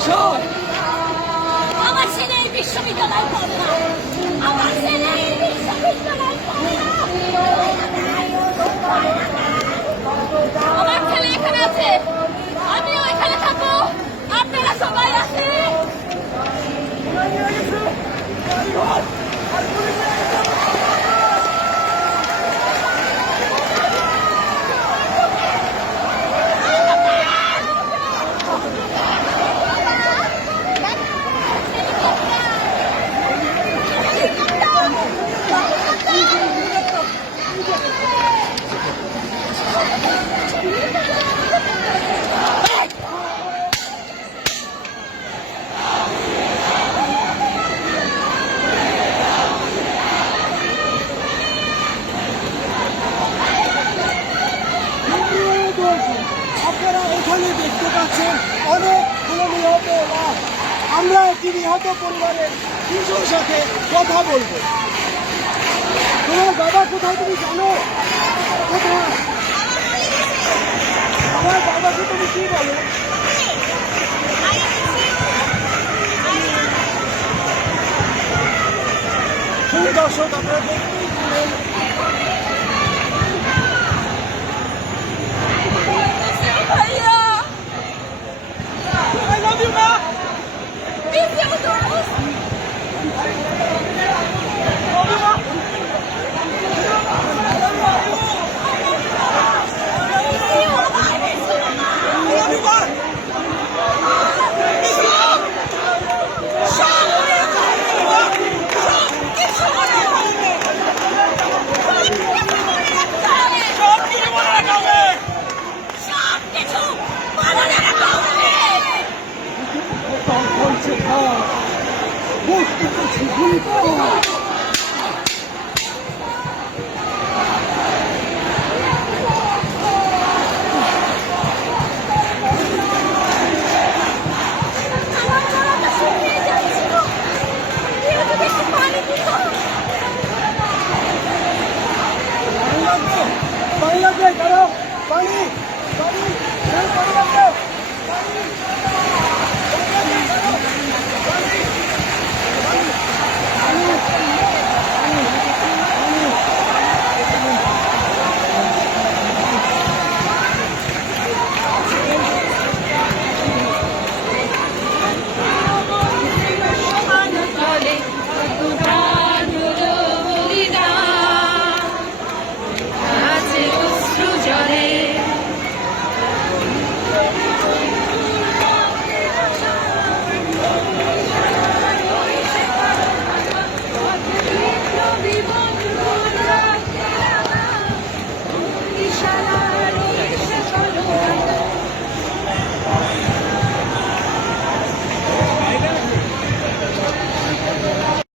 মহাশয়, আমার ছেলে এই বিশ্ববিদ্যালয় পড়ে না, আমার ছেলে এই বিশ্ববিদ্যালয় পড়ে না। আমার ছেলে এখানে আছে, আমিও এখানে থাকবো, আপনারা সবাই আসেন। আপনারা এখানে দেখতে পাচ্ছেন অনেকগুলো নিহত লাশ। আমরা একটি নিহত পরিবারের শিশুর সাথে কথা বলবো। তোমার বাবা কোথায় তুমি জানো? কোথায়? আমার বাবাকে তুমি কি বলো? শুনুন দর্শক, আপনারা দেখতেই পেলেন ভাইয়া, I love you, Ma! miss you, girls. বলছে,